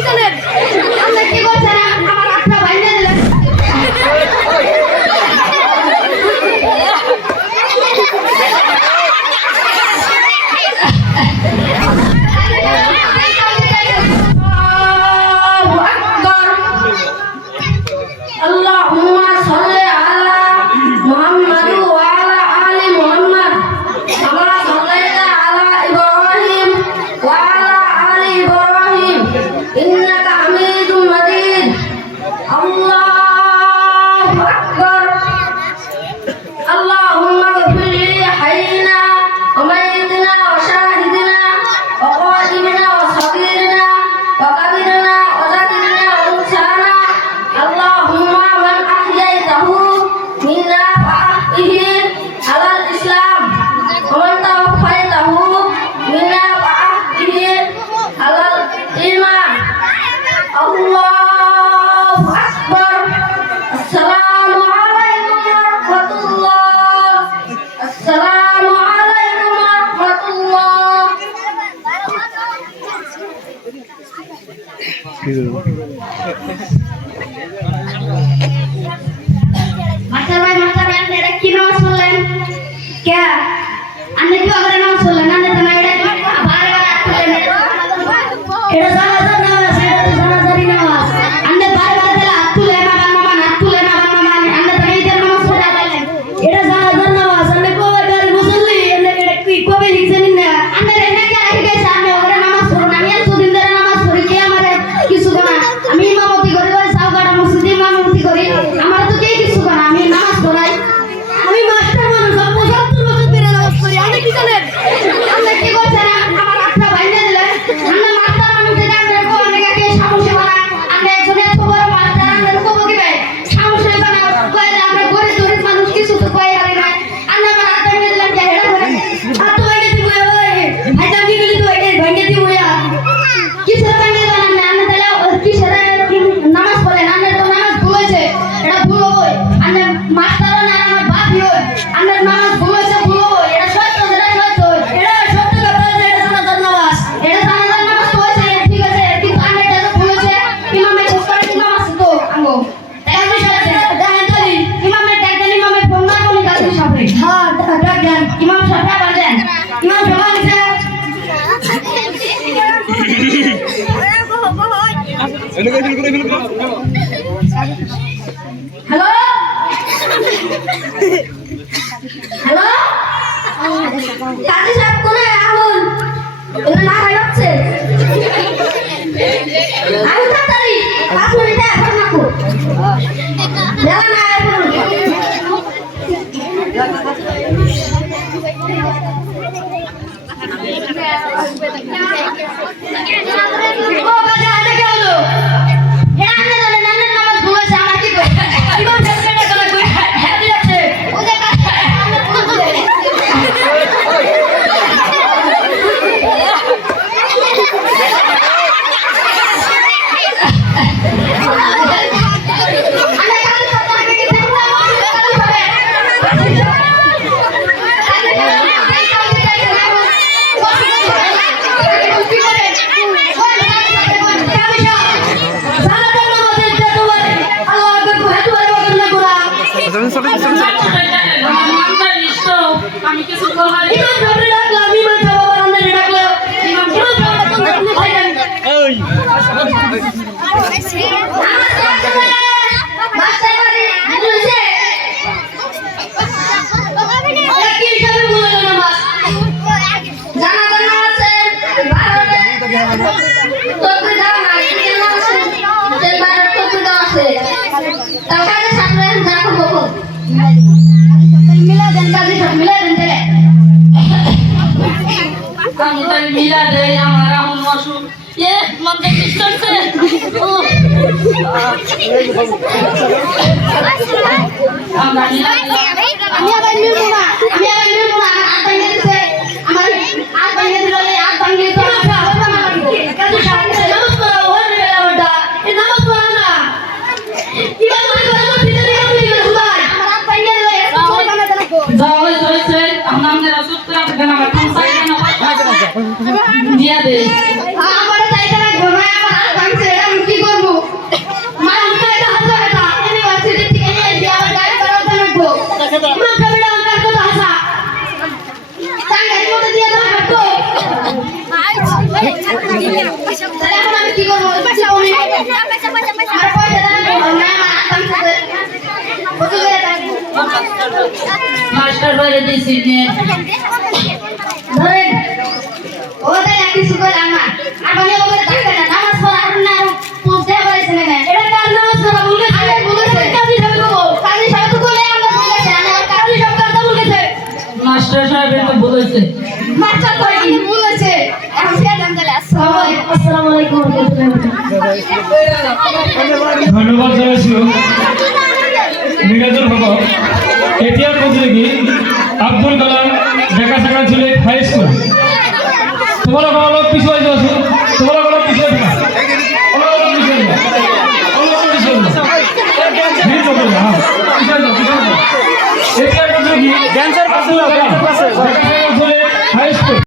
পিছনের আপনি কি করছেন আমার হাতটা ভাঙিয়ে দিলেন মাস্টার ভাই এটা কি নামাজ পড়লেন কে আপনি কি আবার নামাজ পড়লেন না তো না এটা বারে বারে পড়লেন এটা জানাজার নামাজ এটা তো জানাজারি নামাজ আপনি বারে বারে দিলা তুলে না বান্না তুলে না বান্না আপনি তো এই নামাজ পড়া বলেন এটা জানাজার নামাজ আপনি কবে গাড়ি মুসল্লি এটা কি কবে লিখছেন না আপনি এটা কি রাখি গেছে আপনি ওরে নামাজ পড়ুন আমি এতদিন ধরে নামাজ পড়ি কি আমারে কিছু না আমি ইমামতি করি ওই সাউগাড়া মসজিদে ইমামতি করি আমার তো কেই কিছু না আমি নামাজ পড়াই আমি মাস্টার মানুষ 75 বছর ধরে নামাজ পড়ি আপনি কি জানেন আপনি কি করছেন আমার হাতটা ভাঙিয়ে দিলেন আপনি মাস্টার মানুষ এটা আপনার কোন জায়গা কে সাহসী বানায় আপনি একজনের এত বড় মাস্টার আপনার কব কি ভাই সাহসী বানায় কয় আমরা গরিব গরিব মানুষ কিছু তো কয় আর না আপনি আমার হাত ভাঙিয়ে দিলেন যে হেডা করে হাত ভাঙিয়ে দিব ওই ভাইটা কি গলি তো এটা ভাঙিয়ে দিব কিছু ভাঙিয়ে দিলেন না আপনি তাহলে কিসের নামাজ পড়েন আপনি তো নামাজ ভুলেছে এটা ভুল হই আপনি মাস্টার না আমার বাপ হই আপনি নামাজ ভুলেছে ভুল হই এটা সত্য এটা সত্য কথা যে এটা জানাজার নামাজ এটা জানাজার নামাজ তো হইছে ঠিক আছে কিন্তু আপনি এটা তো ভুলেছে ইমামে কোসকারে ইমাম আছে তো আঙ্গো তাই আমি সাথে দেখেন তো ইমামে ডাকতেন ইমামে ফোন না কোনি কাছে সাপড়ে হ্যাঁ ডাকতেন ইমাম সাহেব আবার দেন ইমাম সাহেব আছে হ্যালো হ্যালো কাজী সাহেব কোনে আগুন এটা না হয় হচ্ছে আমি তাড়াতাড়ি 5 মিনিটে এখন নাকো যারা না এখন ও বাজা আটা কি হলো এটা আনে জানেন নানা নামাজ ভুলেছে আমার কি কই ইমাম সাহেব এটা করে হ্যাঁ দিচ্ছে ওদের কাছে আমি কিছু বলবো ইমাম সাহেব ডাকলাম ইমাম সাহেব আবার আমাদের ডাকলো ইমাম সাহেব ওই মাস্টার বাড়ি বলছে কি হিসাবে বলে নামাজ জানাজার নামাজ আছে 12 তো জানা নাই কি নামাজ আছে 12 তো আছে তাহলে ছাত্ররা যা করব মিলা দেন কাজী সব মিলা দেন তাহলে আমি তাহলে মিলা দেই আমার এখন অসুখ এ মধ্যে ডিস্টার্ব আমি আবার মিলবো না আর ভাঙিয়ে দিছে আমার আর ভাঙিয়ে দিলে আর ভাঙিয়ে তো আবার না কাজী সাহেব নামাজ পড়া ওর বেলাটা এই নামাজ পড়া না ইবাদত করে ভিতরে দিয়ে ভাই আমার আর ভাঙিয়ে দিলে যাওয়া হয়েছে আমাদের রাসূল রাখবেন আমার কোন সাইডে না দিয়া দে আমারে তাইটা রাখবো না আমার আর ভাঙছে তাহলে এখন আমি কি করবো? কিছু বলি। আমার পয়সা দেন, না আমার আসাম সাথে কত করে থাকবো? মাস্টার বাইরে দিয়েছি ধরেন ওদের একই সুযোগ আমার আর মানে ওদের থাকবে না নামাজ পড়া আর না বুঝতে পারছেন না এটা কার নামাজ পড়া বলবে আমি বলেছে কাজী সাহেব তো কাজী সাহেব তো বলে আমরা বলেছে আমি কাজী সাহেব কথা বলেছে মাস্টার সাহেব তো বলেছে মাস্টার কই কি বলেছে এখন সে দাম গেলে আসসালামু আলাইকুম ধন্যবাদ জানাইছো মিরাজুল হক এটিআর প্রতিযোগী আব্দুল কালাম ঢাকা শাখা ছিল হাই স্কুল তোমার কোনো পিছু আইছো তোমার কোনো পিছু আইছো এটিআর প্রতিযোগী ড্যান্সার পাশে হাই স্কুল